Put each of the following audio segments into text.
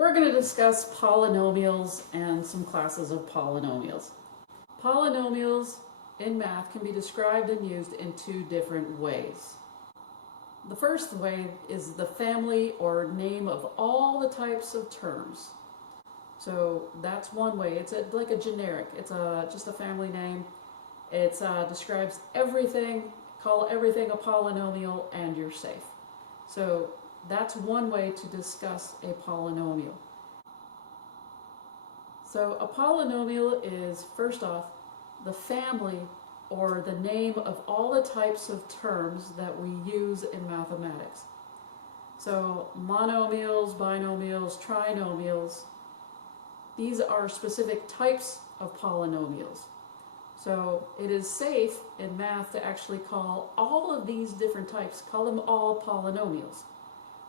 We're going to discuss polynomials and some classes of polynomials. Polynomials in math can be described and used in two different ways. The first way is the family or name of all the types of terms. So that's one way. It's like a generic. It's just a family name. It describes everything. Call everything a polynomial and you're safe. So that's one way to discuss a polynomial. So a polynomial is, first off, the family or the name of all the types of terms that we use in mathematics. So monomials, binomials, trinomials, these are specific types of polynomials. So it is safe in math to actually call all of these different types, call them all polynomials.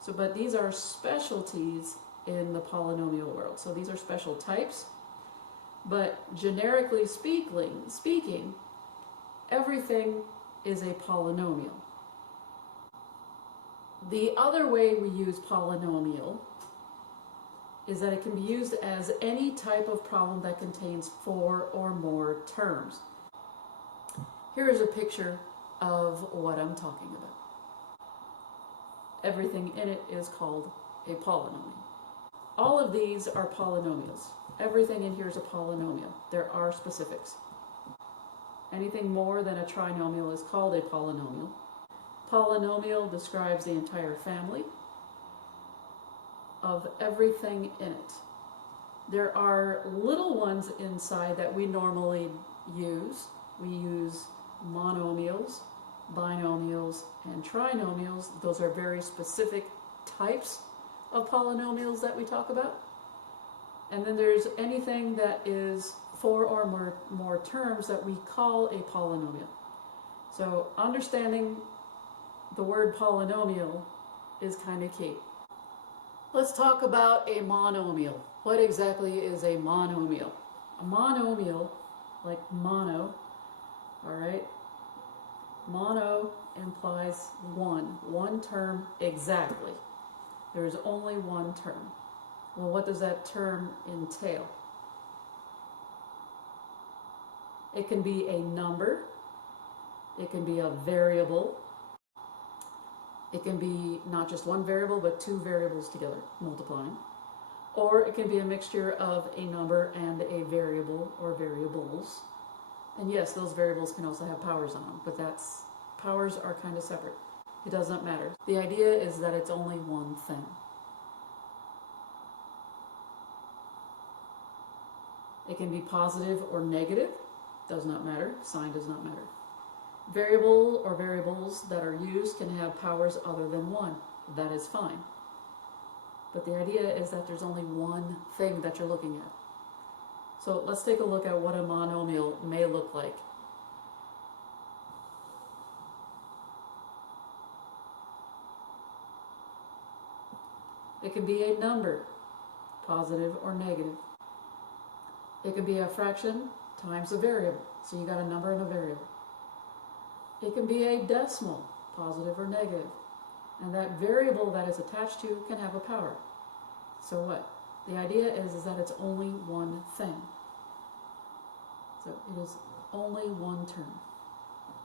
So, but these are specialties in the polynomial world. So these are special types, but generically speaking, everything is a polynomial. The other way we use polynomial is that it can be used as any type of problem that contains 4 or more terms. Here is a picture of what I'm talking about. Everything in it is called a polynomial. All of these are polynomials. Everything in here is a polynomial. There are specifics. Anything more than a trinomial is called a polynomial. Polynomial describes the entire family of everything in it. There are little ones inside that we normally use. We use monomials, binomials, and trinomials. Those are very specific types of polynomials that we talk about. And then there's anything that is 4 or more terms that we call a polynomial. So understanding the word polynomial is kind of key. Let's talk about a monomial. What exactly is a monomial? A monomial, like mono, all right? Mono implies one term exactly. There is only one term. Well, what does that term entail? It can be a number. It can be a variable. It can be not just one variable, but 2 variables together, multiplying. Or it can be a mixture of a number and a variable or variables. And yes, those variables can also have powers on them, but powers are kind of separate. It doesn't matter. The idea is that it's only one thing. It can be positive or negative. Does not matter. Sign does not matter. Variable or variables that are used can have powers other than 1. That is fine. But the idea is that there's only one thing that you're looking at. So let's take a look at what a monomial may look like. It can be a number, positive or negative. It can be a fraction times a variable. So you got a number and a variable. It can be a decimal, positive or negative. And that variable that is attached to can have a power. So what? The idea is that it's only one thing. So it is only one term.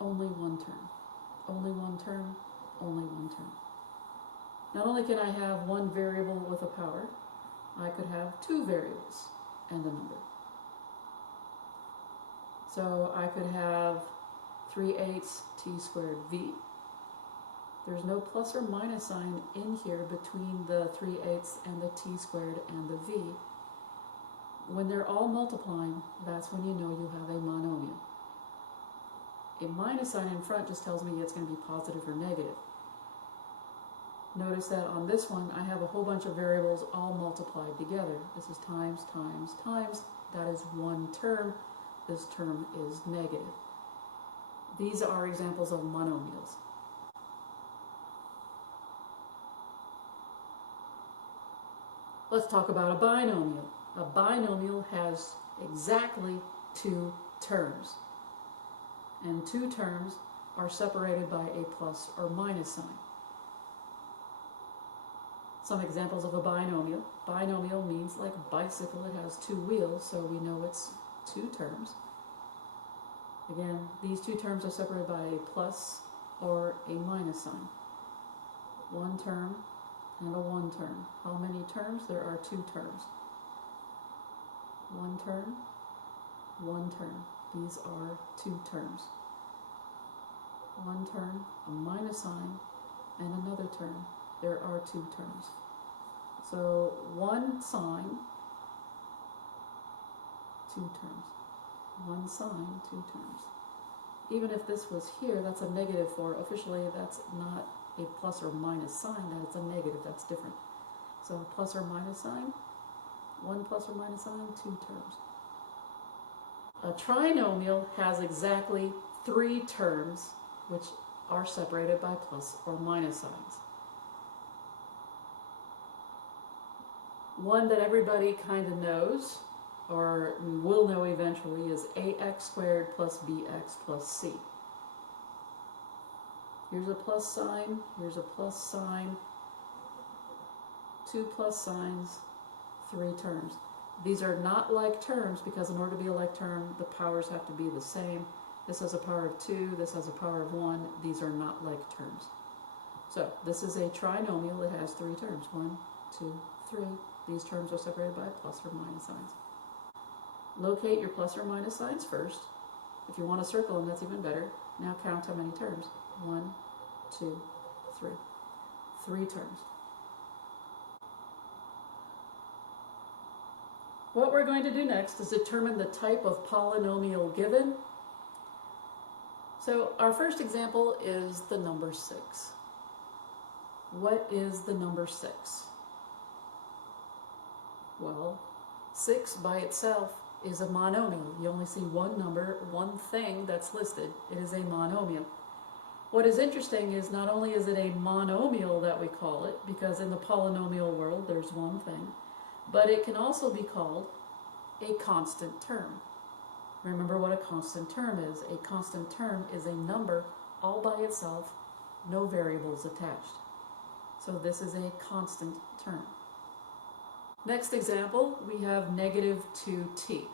Only one term. Only one term. Only one term. Not only can I have one variable with a power, I could have 2 variables and a number. So I could have 3/8 t squared v. There's no plus or minus sign in here between the 3/8 and the t squared and the v. When they're all multiplying, that's when you know you have a monomial. A minus sign in front just tells me it's going to be positive or negative. Notice that on this one, I have a whole bunch of variables all multiplied together. This is times, times, times. That is one term. This term is negative. These are examples of monomials. Let's talk about a binomial. A binomial has exactly 2 terms. And 2 terms are separated by a plus or minus sign. Some examples of a binomial. Binomial means like bicycle, it has two wheels, so we know it's two terms. Again, these two terms are separated by a plus or a minus sign. One term and a one term. How many terms? There are two terms. One term, one term. These are two terms. One term, a minus sign, and another term. There are two terms. So one sign, two terms. One sign, two terms. Even if this was here, that's a negative 4. Officially, that's not a plus or minus sign, that it's a negative, that's different. So a plus or minus sign, one plus or minus sign, two terms. A trinomial has exactly 3 terms which are separated by plus or minus signs. One that everybody kind of knows, or will know eventually, is ax squared plus bx plus c. Here's a plus sign, here's a plus sign, 2 plus signs, 3 terms. These are not like terms because in order to be a like term, the powers have to be the same. This has a power of 2, this has a power of 1. These are not like terms. So this is a trinomial. It has 3 terms. 1, 2, 3. These terms are separated by plus or minus signs. Locate your plus or minus signs first. If you want to circle them, that's even better. Now count how many terms. 1, 2, 3. 3 terms. What we're going to do next is determine the type of polynomial given. So our first example is the number 6. What is the number 6? Well, 6 by itself is a monomial. You only see one number, one thing that's listed. It is a monomial. What is interesting is not only is it a monomial that we call it, because in the polynomial world there's one thing, but it can also be called a constant term. Remember what a constant term is. A constant term is a number all by itself, no variables attached. So this is a constant term. Next example, we have negative 2t.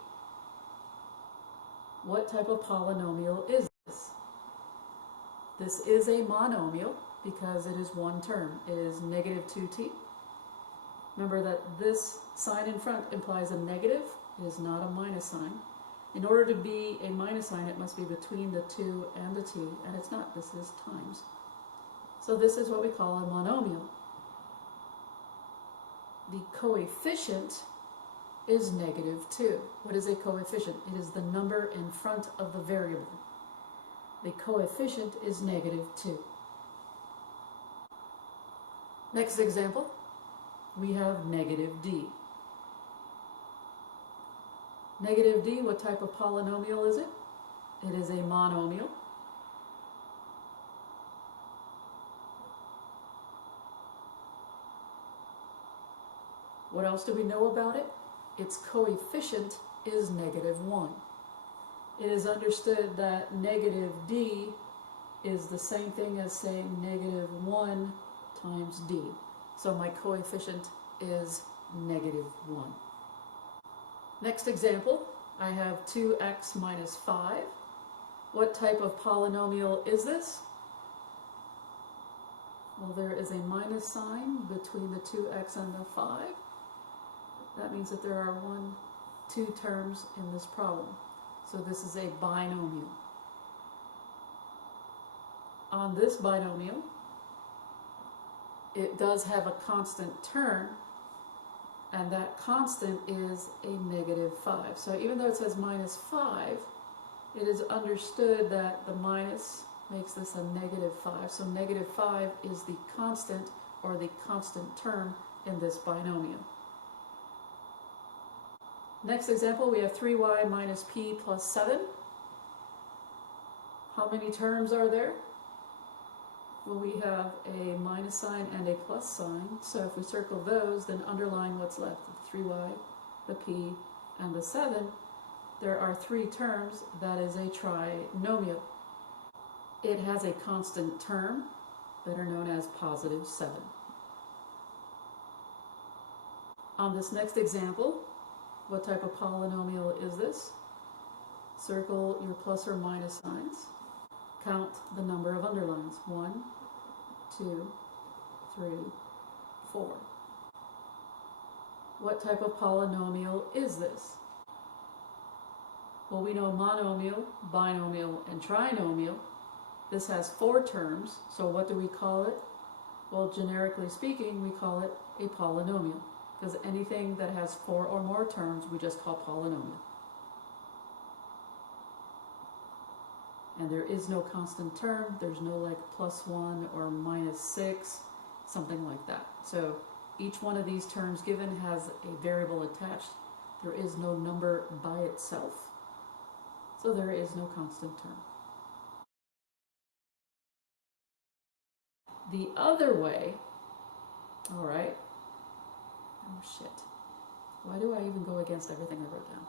What type of polynomial is this? This is a monomial because it is one term. It is negative 2t. Remember that this sign in front implies a negative. It is not a minus sign. In order to be a minus sign, it must be between the 2 and the t, and it's not. This is times. So this is what we call a monomial. The coefficient is negative 2. What is a coefficient? It is the number in front of the variable. The coefficient is negative 2. Next example, we have negative d. Negative d, what type of polynomial is it? It is a monomial. What else do we know about it? Its coefficient is negative 1. It is understood that negative d is the same thing as saying negative 1 times d. So my coefficient is negative 1. Next example, I have 2x minus 5. What type of polynomial is this? Well, there is a minus sign between the 2x and the 5. That means that there are 2 terms in this problem. So this is a binomial. On this binomial, it does have a constant term, and that constant is a negative 5. So even though it says minus 5, it is understood that the minus makes this a negative 5. So negative 5 is the constant or the constant term in this binomial. Next example, we have 3y minus p plus 7. How many terms are there? Well, we have a minus sign and a plus sign. So if we circle those, then underline what's left. The 3y, the p, and the 7. There are 3 terms. That is a trinomial. It has a constant term that are known as positive 7. On this next example, what type of polynomial is this? Circle your plus or minus signs. Count the number of underlines. 1, 2, 3, 4. What type of polynomial is this? Well, we know monomial, binomial, and trinomial. This has 4 terms, so what do we call it? Well, generically speaking, we call it a polynomial, because anything that has 4 or more terms, we just call polynomial. And there is no constant term, there's no like +1 or -6, something like that. So each one of these terms given has a variable attached. There is no number by itself. So there is no constant term. The other way, all right, oh shit, why do I even go against everything I wrote down?